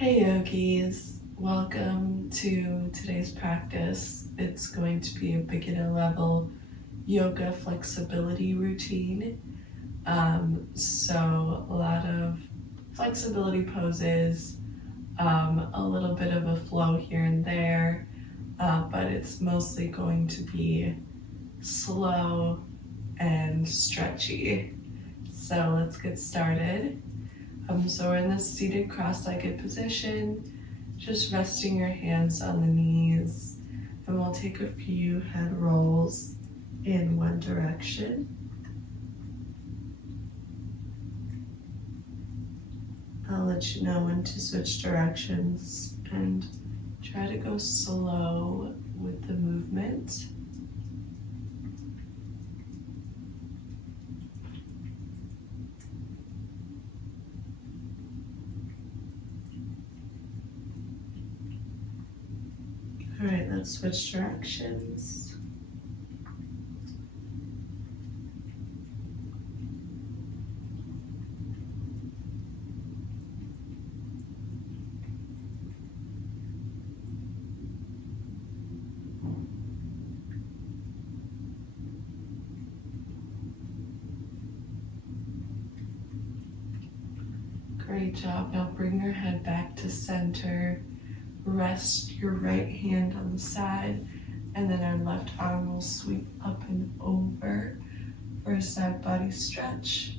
Hey yogis, welcome to today's practice. It's going to be a beginner level yoga flexibility routine. So a lot of flexibility poses, a little bit of a flow here and there, but it's mostly going to be slow and stretchy. So let's get started. So we're in this seated cross-legged position, just resting your hands on the knees, and we'll take a few head rolls in one direction. I'll let you know when to switch directions and try to go slow with the movement. All right, let's switch directions. Great job. Now bring your head back to center. Rest your right hand on the side, and then our left arm will sweep up and over for a side body stretch.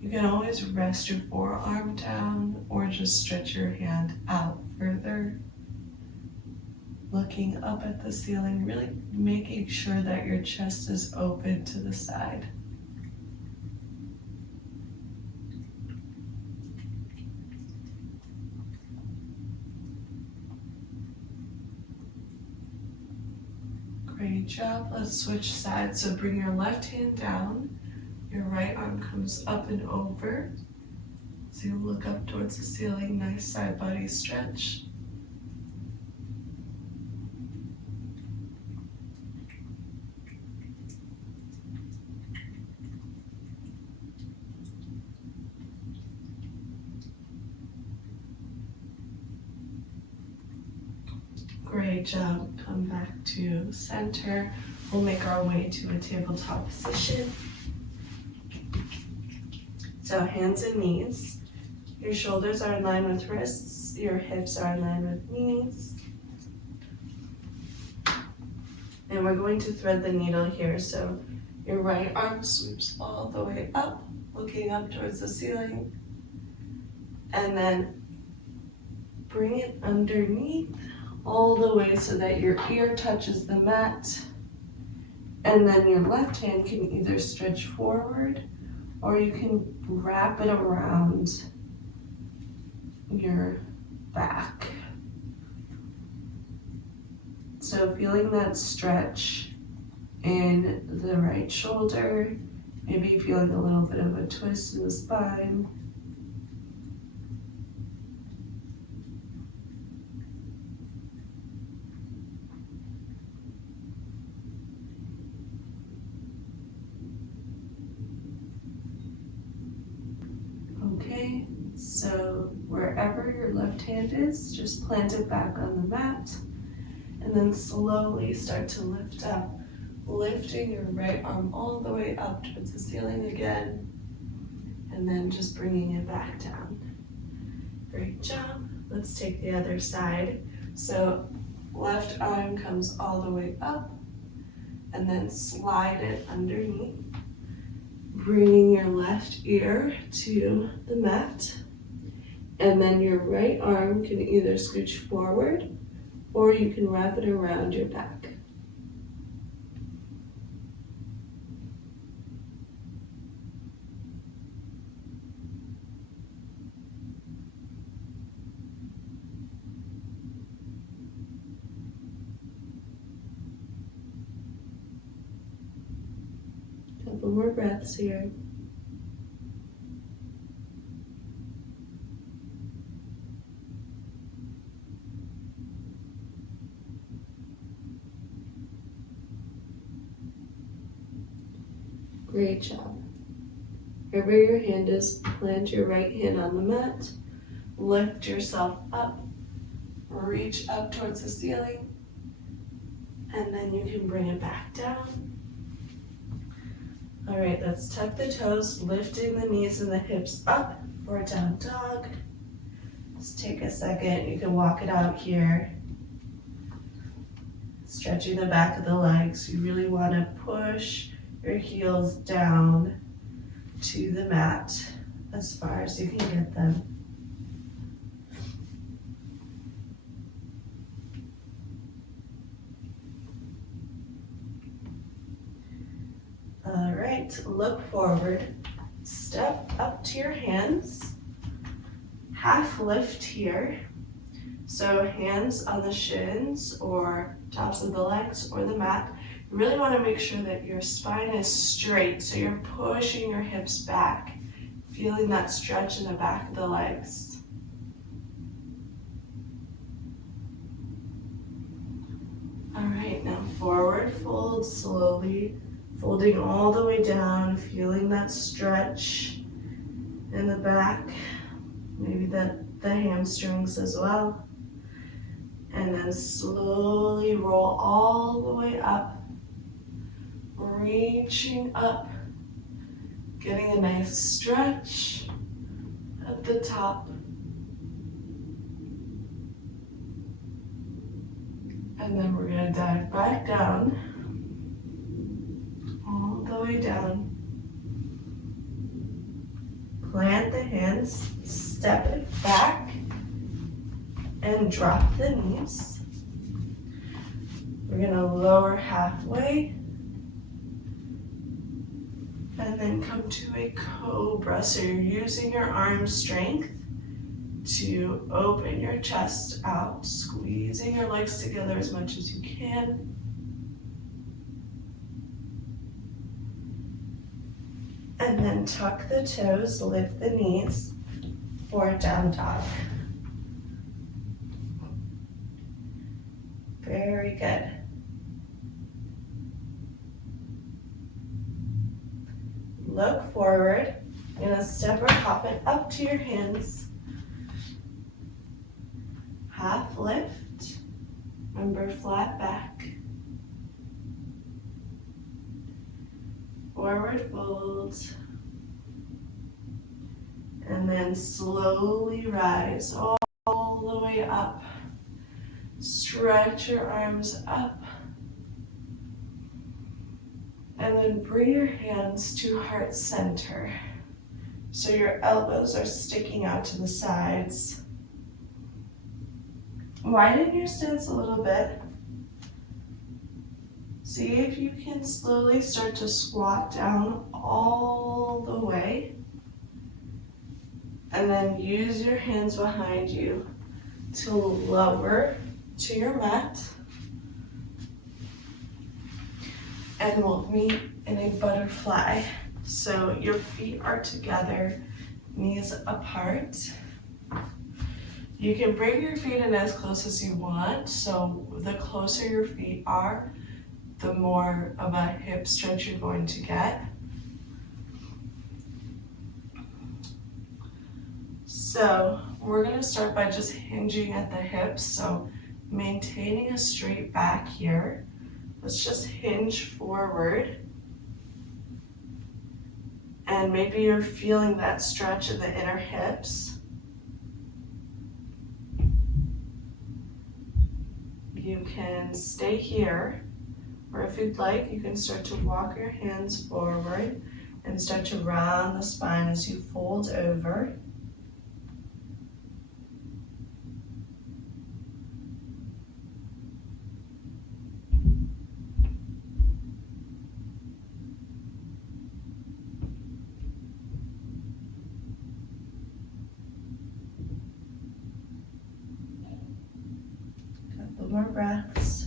You can always rest your forearm down or just stretch your hand out further. Looking up at the ceiling, really making sure that your chest is open to the side. Great job. Let's switch sides. So bring your left hand down. Your right arm comes up and over. So you look up towards the ceiling. Nice side body stretch. Great job. Come back to center. We'll make our way to a tabletop position. So hands and knees. Your shoulders are in line with wrists. Your hips are in line with knees. And we're going to thread the needle here. So your right arm sweeps all the way up, looking up towards the ceiling. And then bring it underneath all the way so that your ear touches the mat. And then your left hand can either stretch forward or you can wrap it around your back. So feeling that stretch in the right shoulder, maybe feeling a little bit of a twist in the spine. Okay, so wherever your left hand is, just plant it back on the mat and then slowly start to lift up, lifting your right arm all the way up towards the ceiling again, and then just bringing it back down. Great job. Let's take the other side. So left arm comes all the way up and then slide it underneath. Bringing your left ear to the mat, and then your right arm can either scooch forward or you can wrap it around your back. Couple more breaths here. Great job. Wherever your hand is, plant your right hand on the mat. lift yourself up, reach up towards the ceiling, and then you can bring it back down. All right, let's tuck the toes, lifting the knees and the hips up for a down dog. Just take a second, you can walk it out here. Stretching the back of the legs. You really want to push your heels down to the mat as far as you can get them. All right, look forward, step up to your hands, half lift here. So hands on the shins or tops of the legs or the mat. You really want to make sure that your spine is straight, so you're pushing your hips back, feeling that stretch in the back of the legs. All right, now forward fold slowly, folding all the way down, feeling that stretch in the back, maybe the hamstrings as well. And then slowly roll all the way up, reaching up, getting a nice stretch at the top. And then we're going to dive back down, all the way down. Plant the hands, step it back, and drop the knees. We're going to lower halfway and then come to a cobra. So you're using your arm strength to open your chest out, squeezing your legs together as much as you can. And then tuck the toes, lift the knees for a down dog. Very good. Look forward. You're gonna step or hop it up to your hands. Half lift. Remember, flat back. Forward fold. And then slowly rise all the way up. Stretch your arms up. And then bring your hands to heart center. So your elbows are sticking out to the sides. Widen your stance a little bit. See if you can slowly start to squat down all the way. And then use your hands behind you to lower to your mat. And we'll meet in a butterfly. So your feet are together, knees apart. You can bring your feet in as close as you want. So the closer your feet are, the more of a hip stretch you're going to get. So we're going to start by just hinging at the hips. So maintaining a straight back here. Let's just hinge forward. And maybe you're feeling that stretch in the inner hips. You can stay here, or if you'd like, you can start to walk your hands forward and start to round the spine as you fold over. Couple more breaths.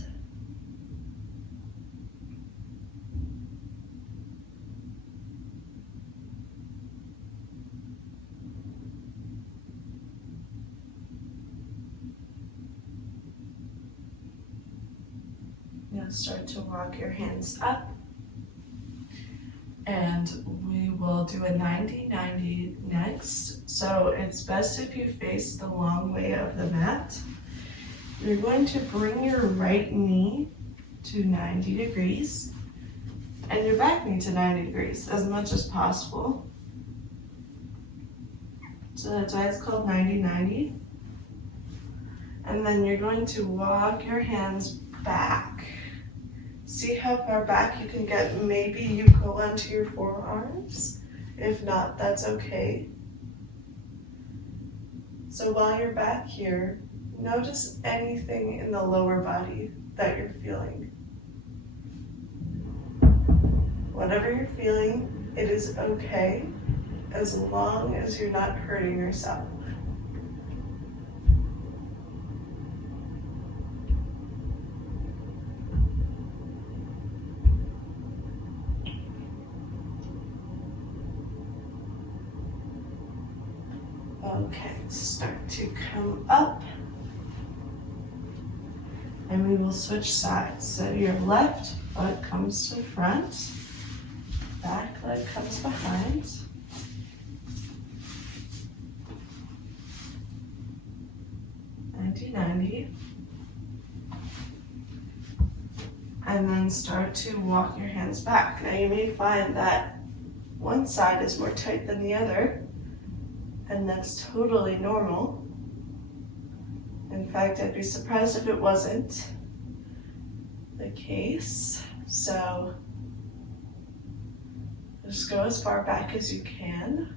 Now start to walk your hands up, and we will do a 90-90 next. So it's best if you face the long way of the mat. You're going to bring your right knee to 90 degrees and your back knee to 90 degrees as much as possible. So that's why it's called 90-90. And then you're going to walk your hands back. See how far back you can get. Maybe you go onto your forearms. If not, that's okay. So while you're back here, notice anything in the lower body that you're feeling. Whatever you're feeling, it is okay as long as you're not hurting yourself. Okay, start to come up. And we will switch sides. So your left foot comes to the front, back leg comes behind. 90-90. And then start to walk your hands back. Now you may find that one side is more tight than the other, and that's totally normal. In fact, I'd be surprised if it wasn't the case. So just go as far back as you can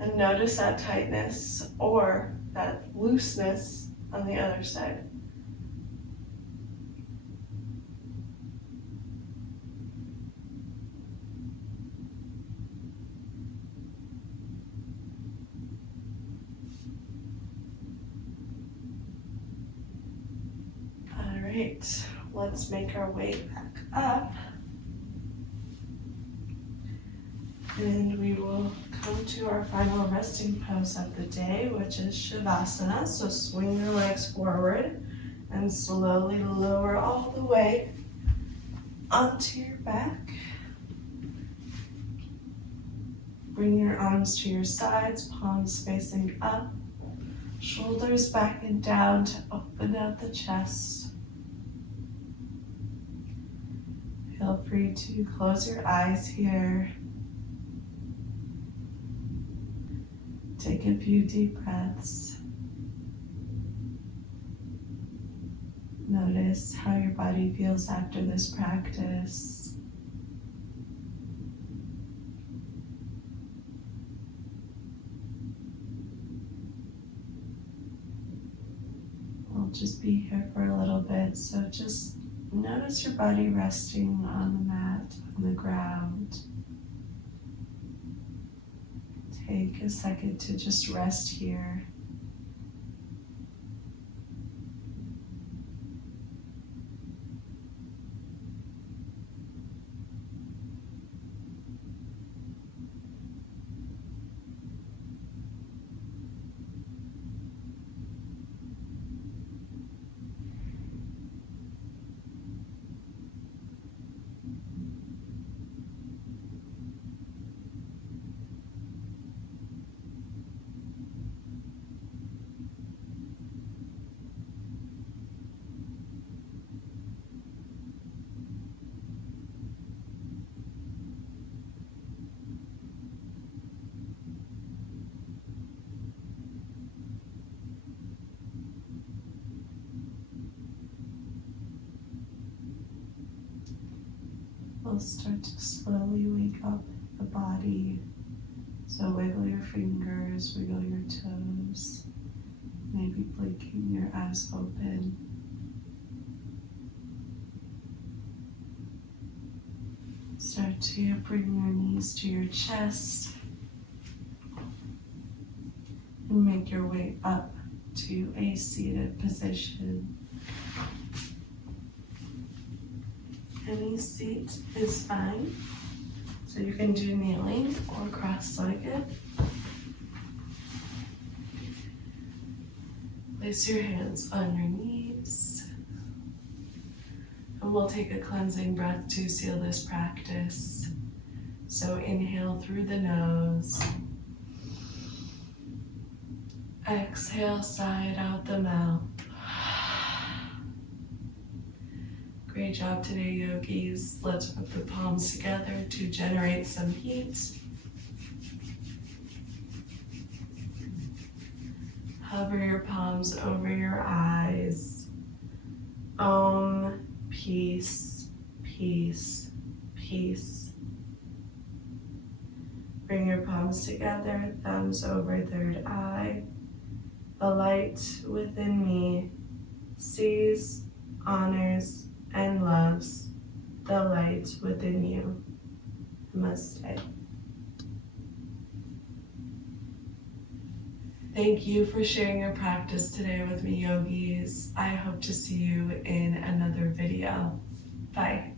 and notice that tightness or that looseness on the other side. Alright, let's make our way back up. And we will come to our final resting pose of the day, which is Shavasana. So swing your legs forward and slowly lower all the way onto your back. Bring your arms to your sides, palms facing up, shoulders back and down to open out the chest. Feel free to close your eyes here. Take a few deep breaths. Notice how your body feels after this practice. We'll just be here for a little bit, so just notice your body resting on the mat, on the ground. Take a second to just rest here. We'll start to slowly wake up the body. So wiggle your fingers, wiggle your toes, maybe blinking your eyes open. Start to bring your knees to your chest and make your way up to a seated position. Any seat is fine, so you can do kneeling or cross-legged. Place your hands on your knees, and we'll take a cleansing breath to seal this practice. So inhale through the nose. Exhale, sigh it out the mouth. Great job today, yogis. Let's put the palms together to generate some heat. Hover your palms over your eyes. Om, peace, peace, peace. Bring your palms together, thumbs over third eye. The light within me sees, honors, and loves the light within you. Namaste. Thank you for sharing your practice today with me, yogis. I hope to see you in another video. Bye.